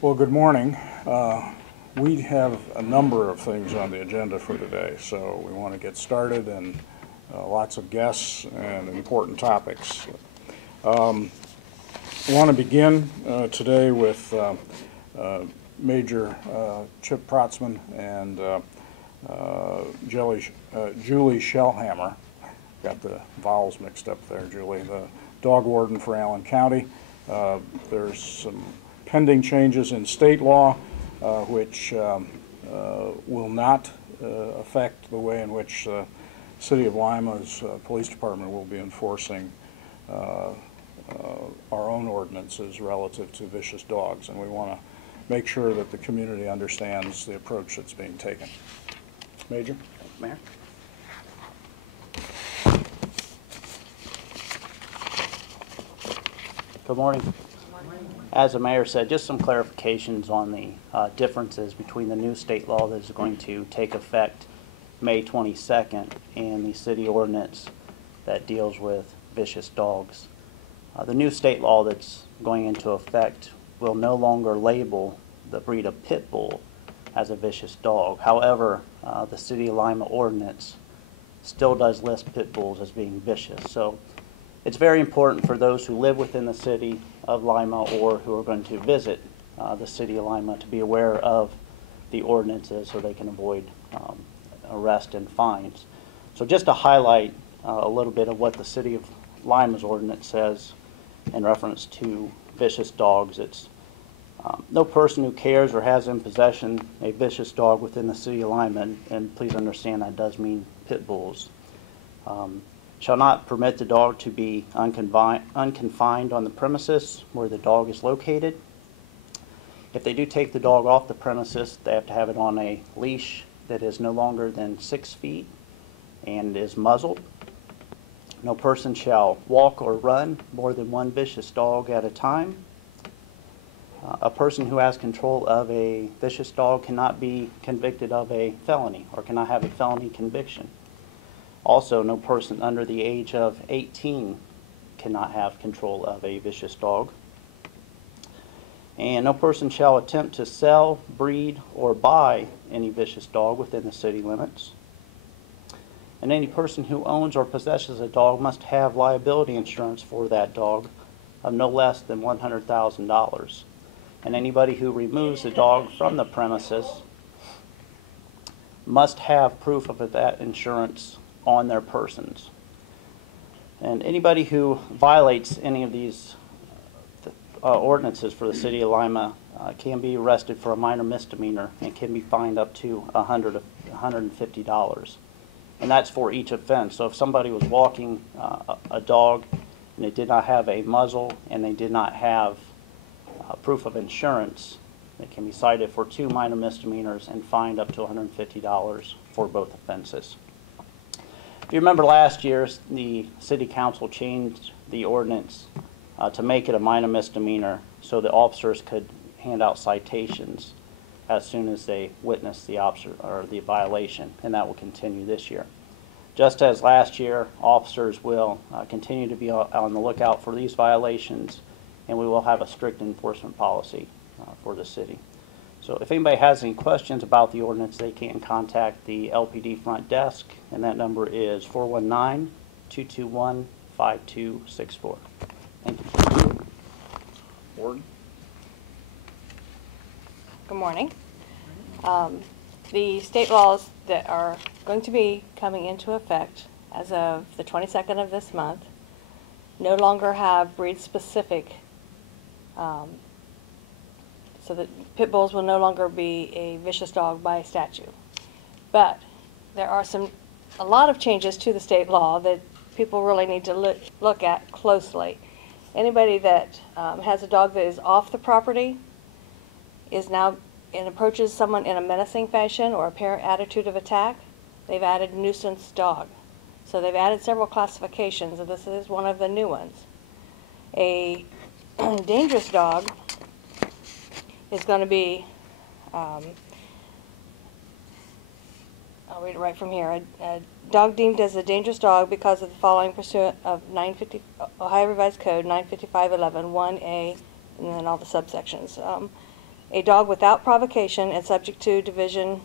Well, good morning. We have a number of things on the agenda for today, so we want to get started, and lots of guests and important topics. I want to begin today with Major Chip Protsman and Julie Shellhammer. Got the vowels mixed up there, Julie. The dog warden for Allen County. There's some pending changes in state law which will not affect the way in which the City of Lima's police department will be enforcing our own ordinances relative to vicious dogs, and we want to make sure that the community understands the approach that's being taken. Major? Mayor. Good morning. As the mayor said, just some clarifications on the differences between the new state law that is going to take effect May 22nd and the city ordinance that deals with vicious dogs. The new state law that's going into effect will no longer label the breed of pit bull as a vicious dog. However, the City of Lima ordinance still does list pit bulls as being vicious. So it's very important for those who live within the City of Lima or who are going to visit the City of Lima to be aware of the ordinances so they can avoid arrest and fines. So just to highlight a little bit of what the City of Lima's ordinance says in reference to vicious dogs. It's no person who cares or has in possession a vicious dog within the City of Lima, and please understand that does mean pit bulls, shall not permit the dog to be unconfined on the premises where the dog is located. If they do take the dog off the premises, they have to have it on a leash that is no longer than 6 feet and is muzzled. No person shall walk or run more than one vicious dog at a time. A person who has control of a vicious dog cannot be convicted of a felony or cannot have a felony conviction. Also, no person under the age of 18 cannot have control of a vicious dog. And no person shall attempt to sell, breed, or buy any vicious dog within the city limits. And any person who owns or possesses a dog must have liability insurance for that dog of no less than $100,000. And anybody who removes the dog from the premises must have proof of that insurance on their persons. And anybody who violates any of these ordinances for the City of Lima can be arrested for a minor misdemeanor and can be fined up to $150. And that's for each offense. So if somebody was walking a dog and they did not have a muzzle and they did not have proof of insurance, they can be cited for 2 minor misdemeanors and fined up to $150 for both offenses. If you remember last year, the City Council changed the ordinance to make it a minor misdemeanor so the officers could hand out citations as soon as they witnessed the violation, and that will continue this year. Just as last year, officers will continue to be on the lookout for these violations, and we will have a strict enforcement policy for the city. So if anybody has any questions about the ordinance, they can contact the LPD front desk, and that number is 419-221-5264. Thank you. Warden? Good morning. The state laws that are going to be coming into effect as of the 22nd of this month no longer have breed-specific, so that pit bulls will no longer be a vicious dog by statute. But there are a lot of changes to the state law that people really need to look at closely. Anybody that has a dog that is off the property is now and approaches someone in a menacing fashion or apparent attitude of attack, they've added nuisance dog. So they've added several classifications, and this is one of the new ones. A dangerous dog is going to be, I'll read it right from here, a dog deemed as a dangerous dog because of the following pursuant of Ohio Revised Code 955.11, 1A, and then all the subsections. A dog without provocation and subject to Division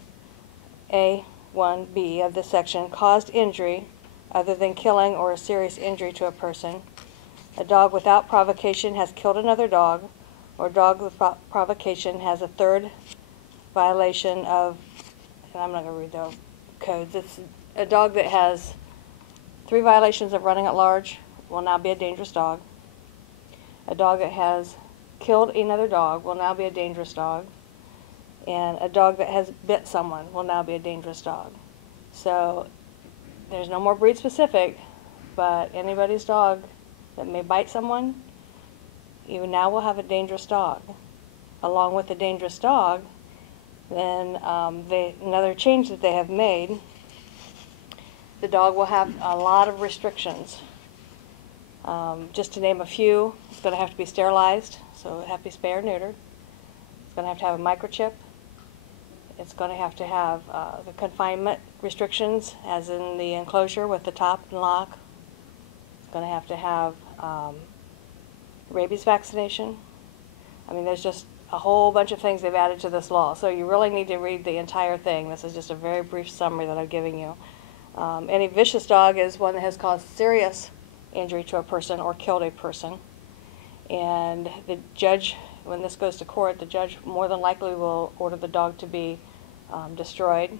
A(1)(b) of this section caused injury other than killing or a serious injury to a person. A dog without provocation has killed another dog, or a dog with provocation has a third violation of, and I'm not going to read the codes, it's a dog that has 3 violations of running at large will now be a dangerous dog. A dog that has killed another dog will now be a dangerous dog. And a dog that has bit someone will now be a dangerous dog. So there's no more breed specific, but anybody's dog that may bite someone, you now will have a dangerous dog. Along with the dangerous dog, then another change that they have made, the dog will have a lot of restrictions. Just to name a few, it's going to have to be sterilized, so it has to be spay or neuter. It's going to have a microchip. It's going to have the confinement restrictions, as in the enclosure with the top and lock. It's going to have rabies vaccination. I mean, there's just a whole bunch of things they've added to this law, so you really need to read the entire thing. This is just a very brief summary that I'm giving you. Any vicious dog is one that has caused serious injury to a person or killed a person. And the judge, when this goes to court, the judge more than likely will order the dog to be destroyed.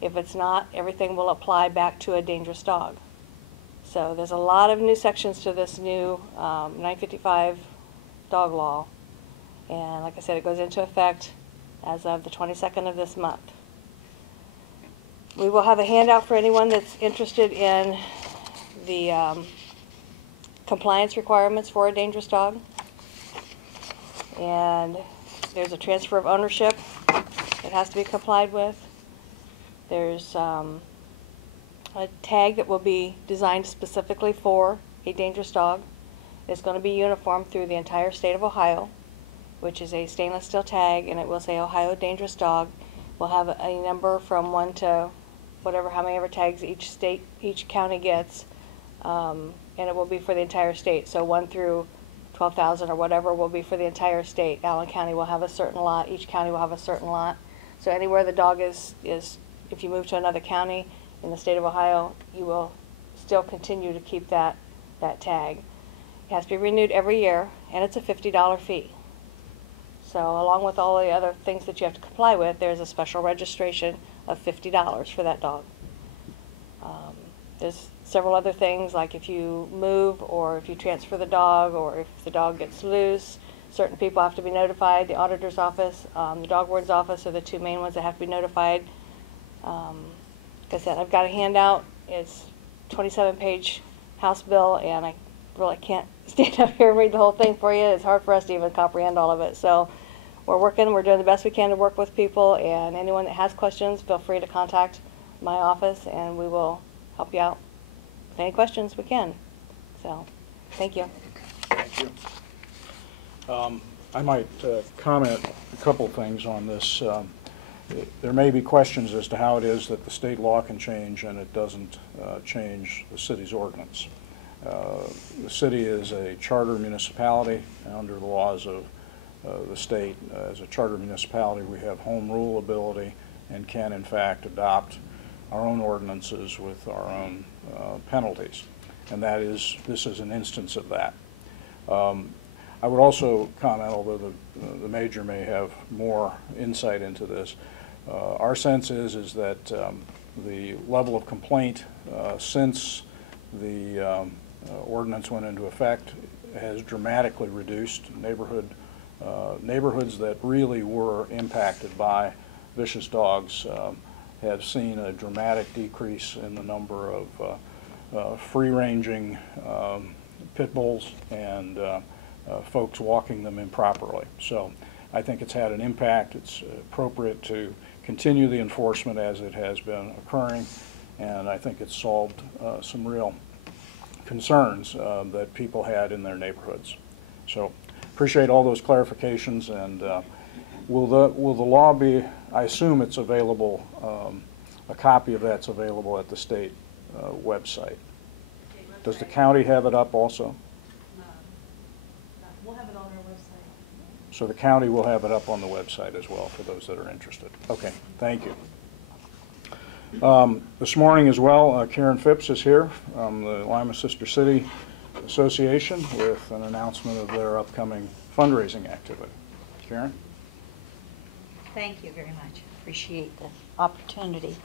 If it's not, everything will apply back to a dangerous dog. So there's a lot of new sections to this new 955 dog law. And like I said, it goes into effect as of the 22nd of this month. We will have a handout for anyone that's interested in the compliance requirements for a dangerous dog. And there's a transfer of ownership that has to be complied with. There's a tag that will be designed specifically for a dangerous dog. It's going to be uniform through the entire state of Ohio, which is a stainless steel tag, and it will say Ohio Dangerous Dog. We'll have a number from 1 to whatever, how many ever tags each county gets, and it will be for the entire state. So 1 through 12,000 or whatever will be for the entire state. Allen County will have a certain lot. Each county will have a certain lot. So anywhere the dog is if you move to another county in the state of Ohio, you will still continue to keep that tag. It has to be renewed every year, and it's a $50 fee. So along with all the other things that you have to comply with, there's a special registration of $50 for that dog. There's several other things, like if you move or if you transfer the dog or if the dog gets loose, certain people have to be notified. The auditor's office, the dog warden's office are the 2 main ones that have to be notified. Like I said, I've got a handout. It's a 27-page House bill, and I really can't stand up here and read the whole thing for you. It's hard for us to even comprehend all of it. So we're doing the best we can to work with people, and anyone that has questions, feel free to contact my office, and we will help you out with any questions we can. So, thank you. Thank you. I might comment a couple things on this. There may be questions as to how it is that the state law can change and it doesn't change the city's ordinance. The city is a charter municipality under the laws of the state. As a charter municipality, we have home rule ability and can in fact adopt our own ordinances with our own penalties, and this is an instance of that. I would also comment, although the major may have more insight into this, our sense is that the level of complaint since the ordinance went into effect has dramatically reduced. Neighborhoods that really were impacted by vicious dogs have seen a dramatic decrease in the number of free-ranging pit bulls and folks walking them improperly. So I think it's had an impact. It's appropriate to continue the enforcement as it has been occurring, and I think it's solved some real concerns that people had in their neighborhoods. So appreciate all those clarifications. And will the law be, I assume it's available, a copy of that's available at the state website. Does the county have it up also? No. We'll have it on our website. So the county will have it up on the website as well for those that are interested. Okay, thank you. This morning as well, Karen Phipps is here from the Lima Sister City Association with an announcement of their upcoming fundraising activity. Karen? Thank you very much. Appreciate the opportunity.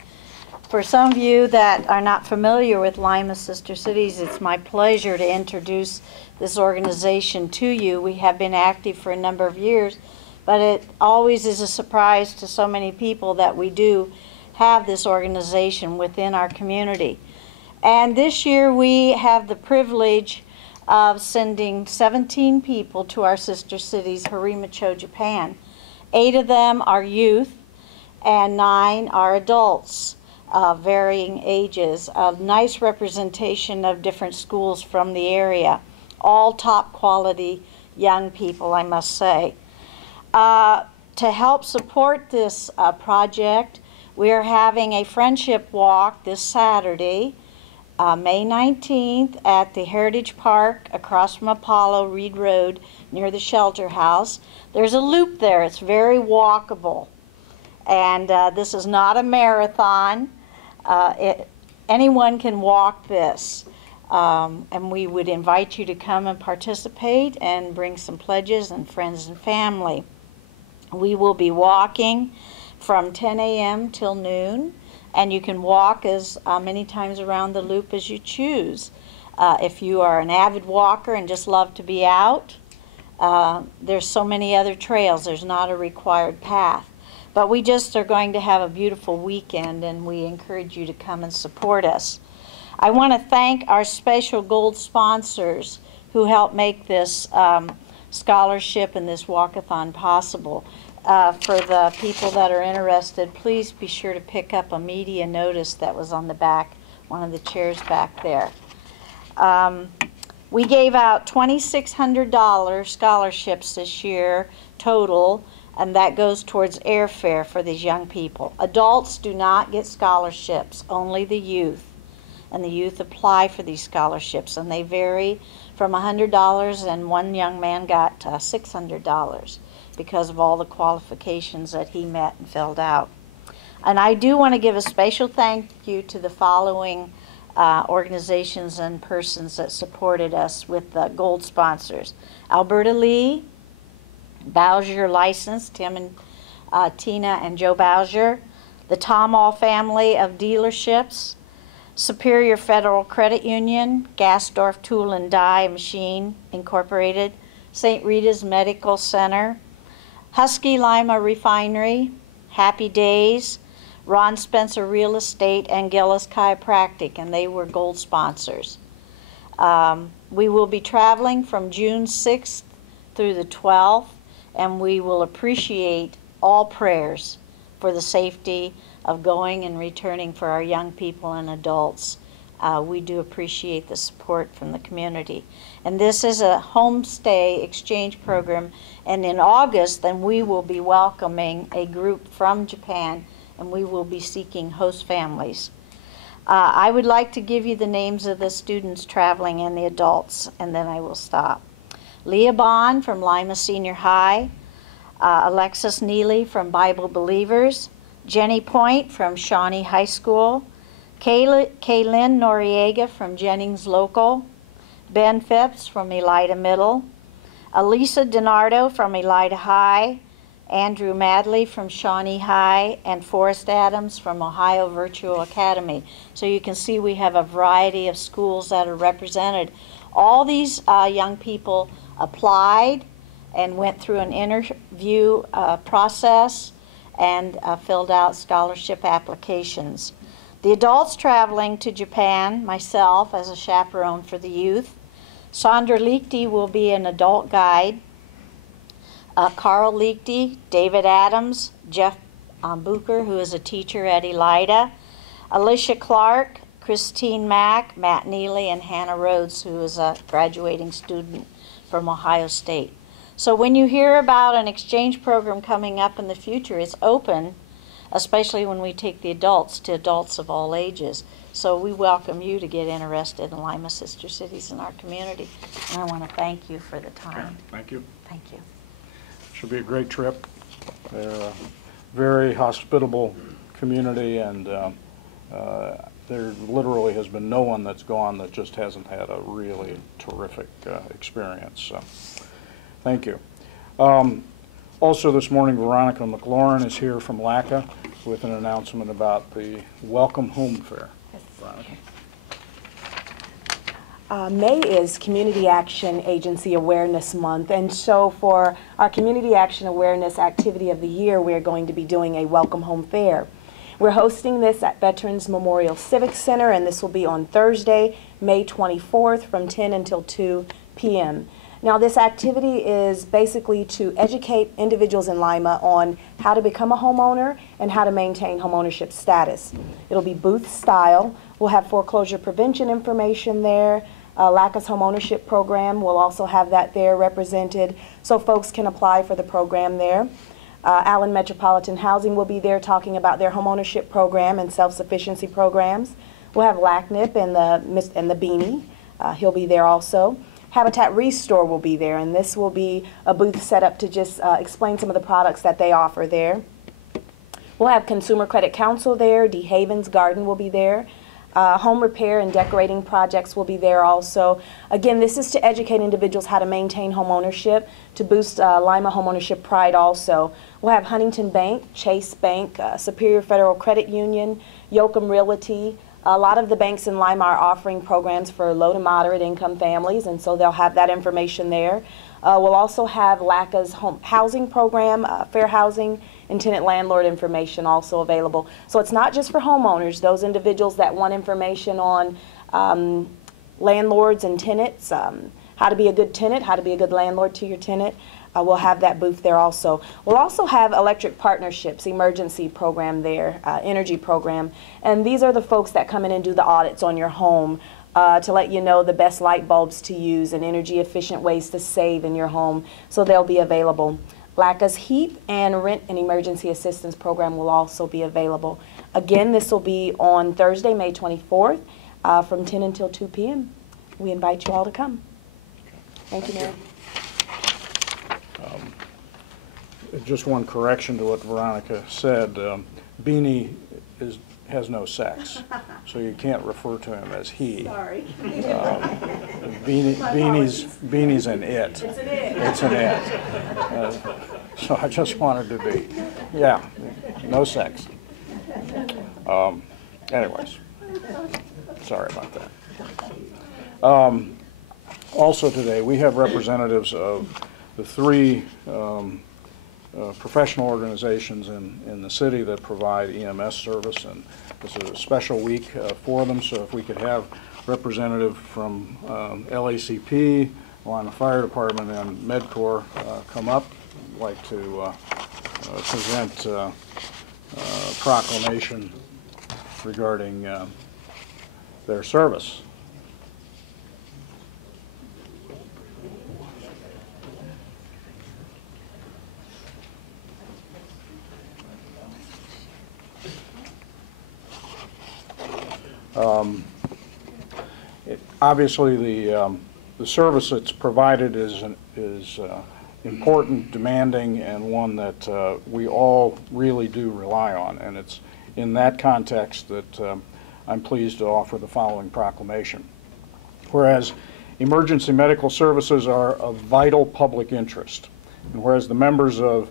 For some of you that are not familiar with Lima Sister Cities, it's my pleasure to introduce this organization to you. We have been active for a number of years, but it always is a surprise to so many people that we do have this organization within our community. And this year we have the privilege of sending 17 people to our sister cities, Horimacho, Japan. 8 of them are youth and 9 are adults, varying ages. A nice representation of different schools from the area. All top quality young people, I must say. To help support this project, we are having a friendship walk this Saturday, May 19th at the Heritage Park across from Apollo Reed Road near the shelter house. There's a loop there. It's very walkable. And this is not a marathon. Anyone can walk this. And we would invite you to come and participate and bring some pledges and friends and family. We will be walking from 10 a.m. till noon, and you can walk as many times around the loop as you choose. If you are an avid walker and just love to be out, there's so many other trails. There's not a required path. But we just are going to have a beautiful weekend, and we encourage you to come and support us. I want to thank our special gold sponsors who helped make this scholarship and this walkathon possible. For the people that are interested, please be sure to pick up a media notice that was on the back, one of the chairs back there. We gave out $2,600 scholarships this year total, and that goes towards airfare for these young people. Adults do not get scholarships, only the youth. And the youth apply for these scholarships, and they vary from $100, and one young man got $600 because of all the qualifications that he met and filled out. And I do want to give a special thank you to the following organizations and persons that supported us with the gold sponsors. Alberta Lee, Bowser License, Tim and Tina and Joe Bowser, the Tomall family of dealerships, Superior Federal Credit Union, Gasdorf Tool and Die Machine Incorporated, St. Rita's Medical Center, Husky Lima Refinery, Happy Days, Ron Spencer Real Estate, and Gillis Chiropractic, and they were gold sponsors. We will be traveling from June 6th through the 12th, and we will appreciate all prayers for the safety of going and returning for our young people and adults. We do appreciate the support from the community. And this is a homestay exchange program, and in August then we will be welcoming a group from Japan, and we will be seeking host families. I would like to give you the names of the students traveling and the adults, and then I will stop. Leah Bond from Lima Senior High, Alexis Neely from Bible Believers, Jenny Point from Shawnee High School, Kaylin Noriega from Jennings Local, Ben Phipps from Elida Middle, Elisa DiNardo from Elida High, Andrew Madley from Shawnee High, and Forrest Adams from Ohio Virtual Academy. So you can see we have a variety of schools that are represented. All these young people applied and went through an interview process and filled out scholarship applications. The adults traveling to Japan, myself as a chaperone for the youth. Sandra Liechty will be an adult guide. Carl Liechty, David Adams, Jeff Bucher, who is a teacher at Elida, Alicia Clark, Christine Mack, Matt Neely, and Hannah Rhodes, who is a graduating student from Ohio State. So when you hear about an exchange program coming up in the future, it's open, especially when we take the adults, to adults of all ages. So we welcome you to get interested in Lima Sister Cities in our community. And I want to thank you for the time. Thank you. Thank you. Should be a great trip. They're a very hospitable community, and there literally has been no one that's gone that just hasn't had a really terrific experience. So, thank you. Also this morning, Veronica McLaurine is here from LACCA with an announcement about the Welcome Home Fair. Veronica. May is Community Action Agency Awareness Month, and so for our Community Action Awareness Activity of the Year, we're going to be doing a Welcome Home Fair. We're hosting this at Veterans Memorial Civic Center, and this will be on Thursday, May 24th from 10 until 2 p.m. Now, this activity is basically to educate individuals in Lima on how to become a homeowner and how to maintain homeownership status. It'll be booth style. We'll have foreclosure prevention information there. LACCA's homeownership program, we'll also have that there represented so folks can apply for the program there. Allen Metropolitan Housing will be there talking about their homeownership program and self-sufficiency programs. We'll have LACNIP and the Beanie. He'll be there also. Habitat Restore will be there, and this will be a booth set up to just explain some of the products that they offer there. We'll have Consumer Credit Council there. D. Havens Garden will be there. Home repair and decorating projects will be there also. Again, this is to educate individuals how to maintain home ownership, to boost Lima homeownership pride also. We'll have Huntington Bank, Chase Bank, Superior Federal Credit Union, Yoakum Realty. A lot of the banks in Lima are offering programs for low to moderate income families, and so they'll have that information there. We'll also have LACCA's home housing program, fair housing, and tenant landlord information also available. So it's not just for homeowners, those individuals that want information on landlords and tenants, how to be a good tenant, how to be a good landlord to your tenant. We'll have that booth there also. We'll also have electric partnerships, emergency program there, energy program. And these are the folks that come in and do the audits on your home to let you know the best light bulbs to use and energy efficient ways to save in your home. So they'll be available. LACCA's HEAP and Rent and Emergency Assistance Program will also be available. Again, this will be on Thursday, May 24th from 10 until 2 p.m. We invite you all to come. Thank you, Mayor. Just one correction to what Veronica said. Beanie has no sex, so you can't refer to him as he. Sorry. Beanie's an it. It's an it. It's an it. So I just wanted to be, yeah, no sex. Anyways, sorry about that. Also today, we have representatives of the three professional organizations in the city that provide EMS service, and this is a special week for them, so if we could have representative from LACP, Lima Fire Department, and Medcorps come up. I'd like to present a proclamation regarding their service. Obviously, the service that's provided is important, demanding, and one that we all really do rely on. And it's in that context that I'm pleased to offer the following proclamation. Whereas emergency medical services are of vital public interest, and whereas the members of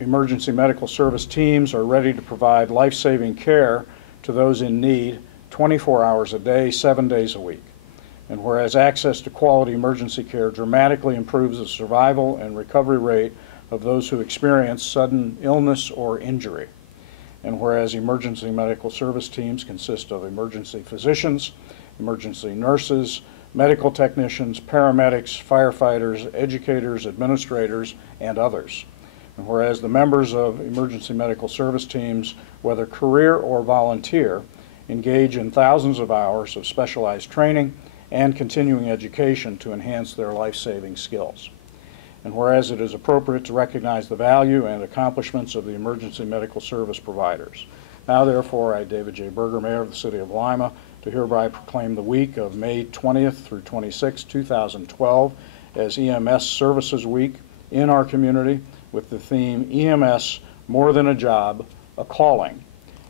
emergency medical service teams are ready to provide life-saving care to those in need 24 hours a day, 7 days a week. And whereas access to quality emergency care dramatically improves the survival and recovery rate of those who experience sudden illness or injury. And whereas emergency medical service teams consist of emergency physicians, emergency nurses, medical technicians, paramedics, firefighters, educators, administrators, and others. And whereas the members of emergency medical service teams, whether career or volunteer, engage in thousands of hours of specialized training and continuing education to enhance their life-saving skills. And whereas it is appropriate to recognize the value and accomplishments of the emergency medical service providers. Now therefore, I, David J. Berger, Mayor of the City of Lima, do hereby proclaim the week of May 20th through 26, 2012 as EMS Services Week in our community with the theme EMS More Than a Job, a Calling.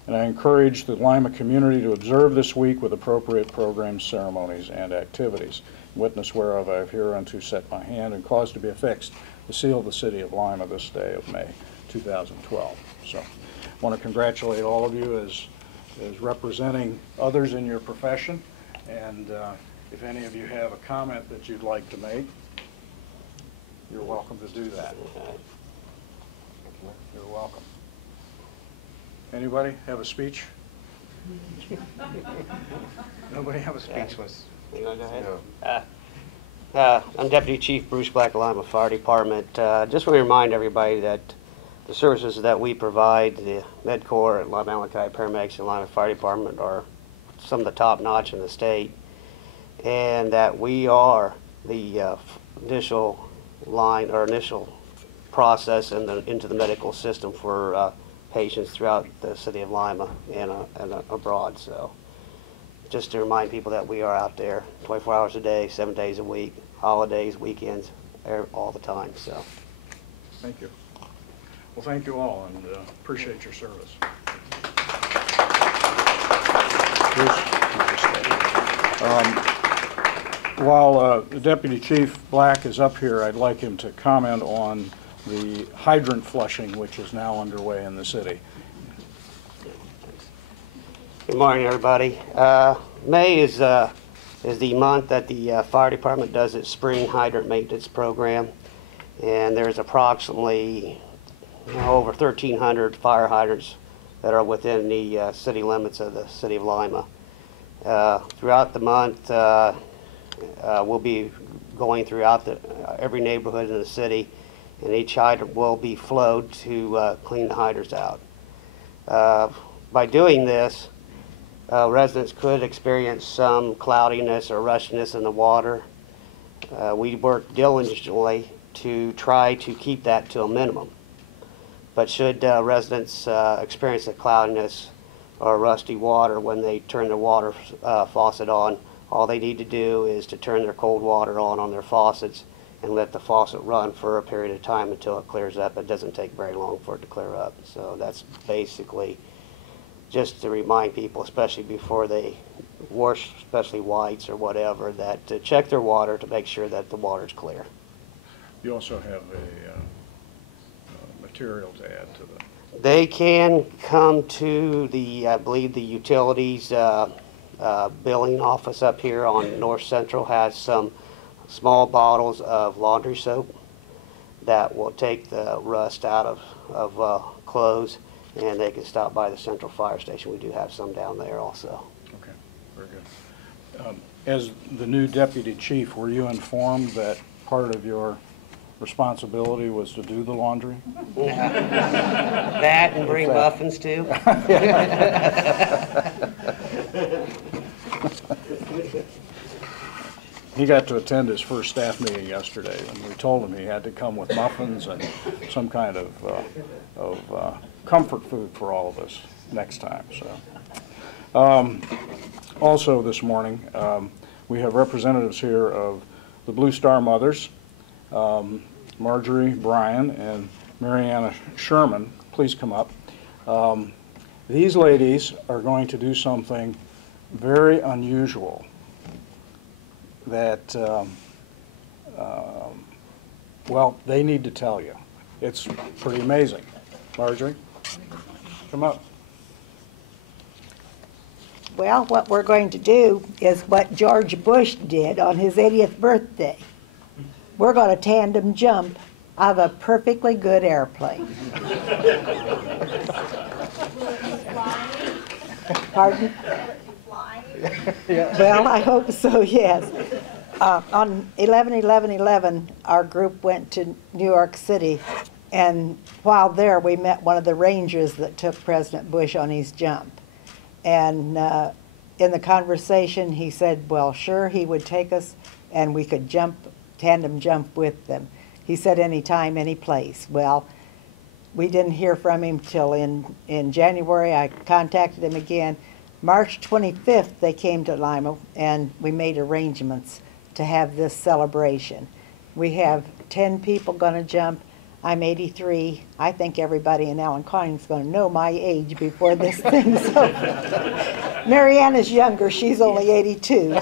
And I encourage the Lima community to observe this week with appropriate programs, ceremonies, and activities. Witness whereof I have hereunto set my hand and caused to be affixed the seal of the city of Lima this day of May 2012. So I want to congratulate all of you as representing others in your profession. And if any of you have a comment that you'd like to make, you're welcome to do that. You're welcome. Anybody have a speech? Nobody have a speechless? You want to go ahead? I'm Deputy Chief Bruce Black, Lima Fire Department. Just want to remind everybody that the services that we provide, the Medcorps and Lima Allen County Paramedics and Lima Fire Department, are some of the top notch in the state, and that we are the initial line or initial process into the medical system for patients throughout the city of Lima and abroad. So just to remind people that we are out there 24 hours a day, 7 days a week, holidays, weekends, all the time. So Thank you. Well, thank you all, and appreciate your service. While Deputy Chief Black is up here, I'd like him to comment on the hydrant flushing, which is now underway in the city. good morning, everybody. May is the month that the fire department does its spring hydrant maintenance program, and there's approximately over 1,300 fire hydrants that are within the city limits of the city of Lima. Throughout the month, we'll be going throughout every neighborhood in the city, and each hydrant will be flowed to clean the hydrants out. By doing this, residents could experience some cloudiness or rustiness in the water. We work diligently to try to keep that to a minimum. But should residents experience a cloudiness or rusty water when they turn the water faucet on, all they need to do is to turn their cold water on their faucets and let the faucet run for a period of time until it clears up. It doesn't take very long for it to clear up. So that's basically just to remind people, especially before they wash, especially whites or whatever, that to check their water to make sure that the water's clear. You also have a material to add to the... They can come to the, I believe, the utilities billing office up here on North Central has some small bottles of laundry soap that will take the rust out of clothes, and they can stop by the Central Fire Station. We do have some down there also. Okay, very good. As the new deputy chief, were you informed that part of your responsibility was to do the laundry? That and bring muffins too. He got to attend his first staff meeting yesterday, and we told him he had to come with muffins and some kind of comfort food for all of us next time. So, also this morning, we have representatives here of the Blue Star Mothers, Marjorie Bryan and Mariana Sherman. Please come up. These ladies are going to do something very unusual that, well, they need to tell you. It's pretty amazing. Marjorie, come up. Well, what we're going to do is what George Bush did on his 80th birthday. We're going to tandem jump out of a perfectly good airplane. Pardon? Well, I hope so, yes. On 11/11/11, our group went to New York City, and while there, we met one of the rangers that took President Bush on his jump. And in the conversation, he said, well, sure, he would take us, and we could tandem jump with them. He said anytime, any place. Well, we didn't hear from him till in January. I contacted him again. March 25th, they came to Lima, and we made arrangements to have this celebration. We have 10 people going to jump. I'm 83. I think everybody in Allen County is going to know my age before this thing's over. Mariana's younger. She's only 82.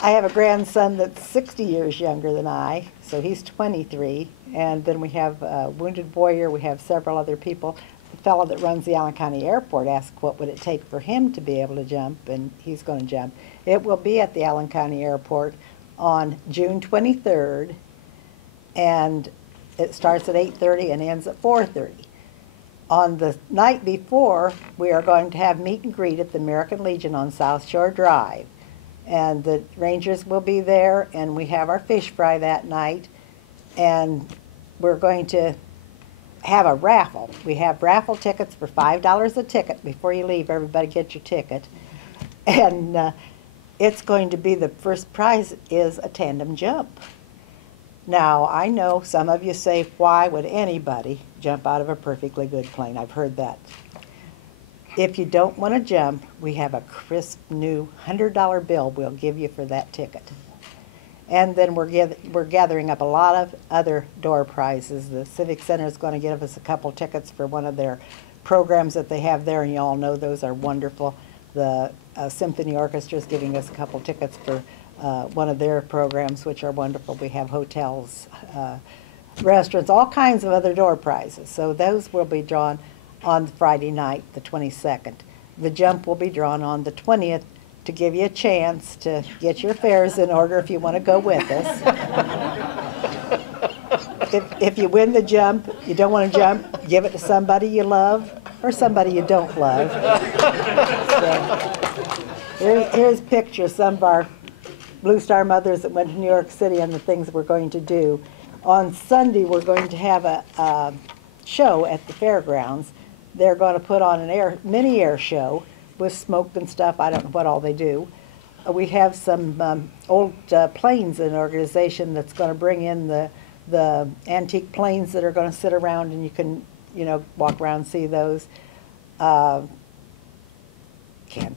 I have a grandson that's 60 years younger than I, so he's 23. And then we have a wounded warrior. We have several other people. The fellow that runs the Allen County Airport asked what would it take for him to be able to jump, and he's going to jump. It will be at the Allen County Airport on June 23rd, and it starts at 8:30 and ends at 4:30. On the night before, we are going to have meet and greet at the American Legion on South Shore Drive. And the Rangers will be there, and we have our fish fry that night. And we're going to have a raffle. We have raffle tickets for $5 a ticket. Before you leave, everybody get your ticket. And it's going to be, the first prize is a tandem jump. Now, I know some of you say, why would anybody jump out of a perfectly good plane? I've heard that. If you don't want to jump, we have a crisp new $100 bill we'll give you for that ticket. And then we're gathering up a lot of other door prizes. The Civic Center is going to give us a couple tickets for one of their programs that they have there, and you all know those are wonderful. The Symphony Orchestra is giving us a couple tickets for one of their programs, which are wonderful. We have hotels, restaurants, all kinds of other door prizes. So those will be drawn on Friday night, the 22nd. The jump will be drawn on the 20th to give you a chance to get your fares in order if you want to go with us. If you win the jump, you don't want to jump, give it to somebody you love or somebody you don't love. So, here's pictures of some of our Blue Star mothers that went to New York City and the things we're going to do. On Sunday, we're going to have a show at the fairgrounds. They're going to put on an mini air show with smoke and stuff. I don't know what all they do. We have some old planes in an organization that's going to bring in the antique planes that are going to sit around, and you can, walk around and see those. Can't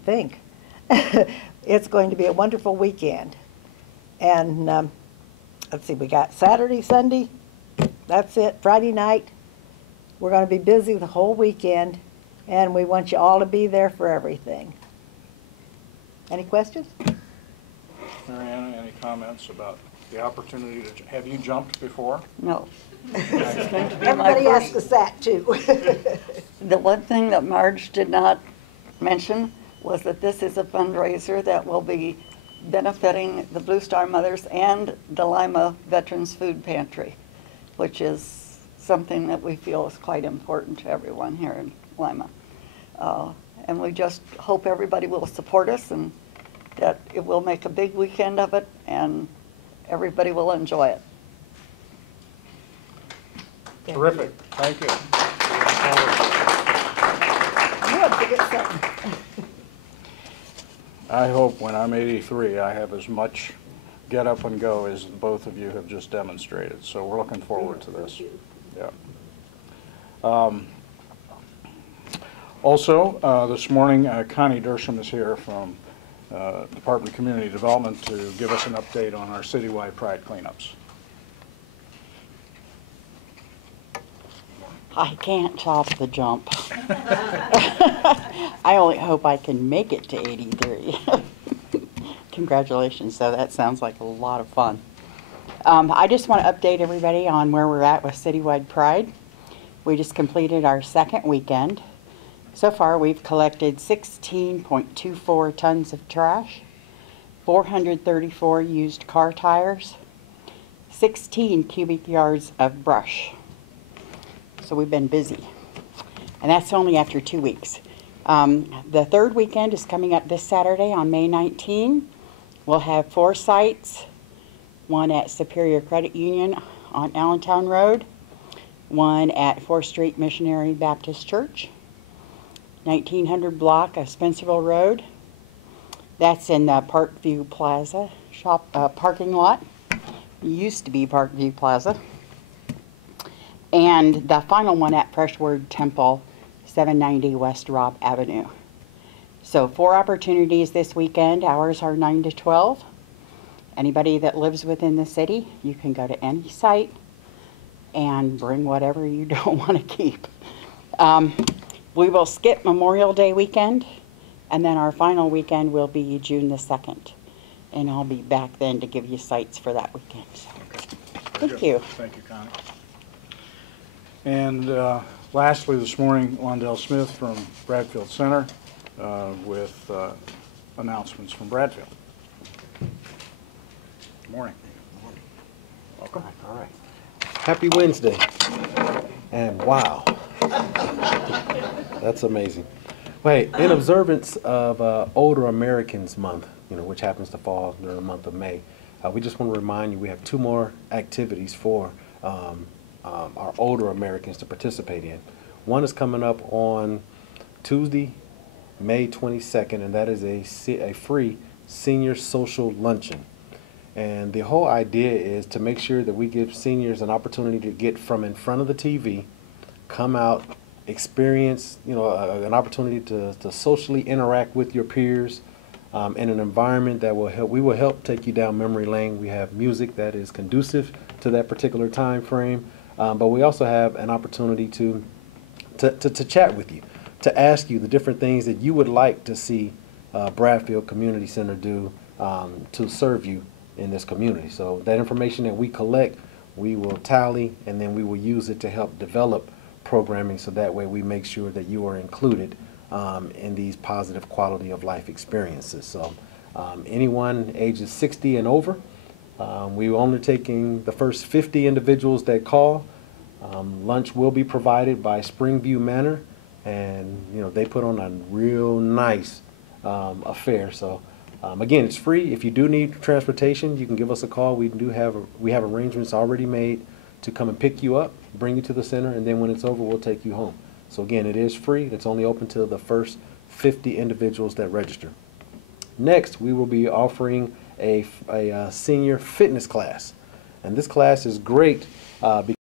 think. It's going to be a wonderful weekend. And let's see, we got Saturday, Sunday. That's it. Friday night. We're going to be busy the whole weekend, and we want you all to be there for everything. Any questions? Mariana, any comments about the opportunity to, have you jumped before? No. It's going to be Everybody my asks us that, too. The one thing that Marge did not mention was that this is a fundraiser that will be benefiting the Blue Star Mothers and the Lima Veterans Food Pantry, which is something that we feel is quite important to everyone here in Lima. And we just hope everybody will support us and that it will make a big weekend of it and everybody will enjoy it. Terrific. Thank you. You have to get something. I hope when I'm 83, I have as much get up and go as both of you have just demonstrated. So we're looking forward to this. Yeah. Also, this morning, Connie Dershem is here from Department of Community Development to give us an update on our citywide pride cleanups. I can't top the jump. I only hope I can make it to 83. Congratulations, though. That sounds like a lot of fun. I just want to update everybody on where we're at with Citywide Pride. We just completed our second weekend. So far, we've collected 16.24 tons of trash, 434 used car tires, 16 cubic yards of brush. So we've been busy. And that's only after 2 weeks. The third weekend is coming up this Saturday on May 19. We'll have 4 sites, one at Superior Credit Union on Allentown Road, one at 4th Street Missionary Baptist Church, 1900 block of Spencerville Road. That's in the Parkview Plaza parking lot. It used to be Parkview Plaza. And the final one at Freshword Temple, 790 West Robb Avenue. So 4 opportunities this weekend. Hours are 9 to 12. Anybody that lives within the city, you can go to any site and bring whatever you don't want to keep. We will skip Memorial Day weekend, and then our final weekend will be June the 2nd. And I'll be back then to give you sites for that weekend. So, thank you. Thank you, Connie. And lastly, this morning, Londell Smith from Bradfield Center with announcements from Bradfield. Good morning. Welcome. All right. Happy Wednesday. And wow. That's amazing. Wait, in observance of Older Americans Month, which happens to fall during the month of May, we just want to remind you we have 2 more activities for our older Americans to participate in. One is coming up on Tuesday, May 22nd, and that is a free senior social luncheon. And the whole idea is to make sure that we give seniors an opportunity to get from in front of the TV, come out, experience, an opportunity to socially interact with your peers in an environment that will help. We will help take you down memory lane. We have music that is conducive to that particular time frame, but we also have an opportunity to chat with you, to ask you the different things that you would like to see Bradfield Community Center do to serve you in this community. So that information that we collect, we will tally, and then we will use it to help develop programming, so that way we make sure that you are included in these positive quality of life experiences. So anyone ages 60 and over, we're only taking the first 50 individuals that call. Lunch will be provided by Springview Manor, and they put on a real nice affair. So again, it's free. If you do need transportation, you can give us a call. We have arrangements already made to come and pick you up, bring you to the center, and then when it's over, we'll take you home. So again, it is free. It's only open to the first 50 individuals that register. Next, we will be offering a senior fitness class, and this class is great because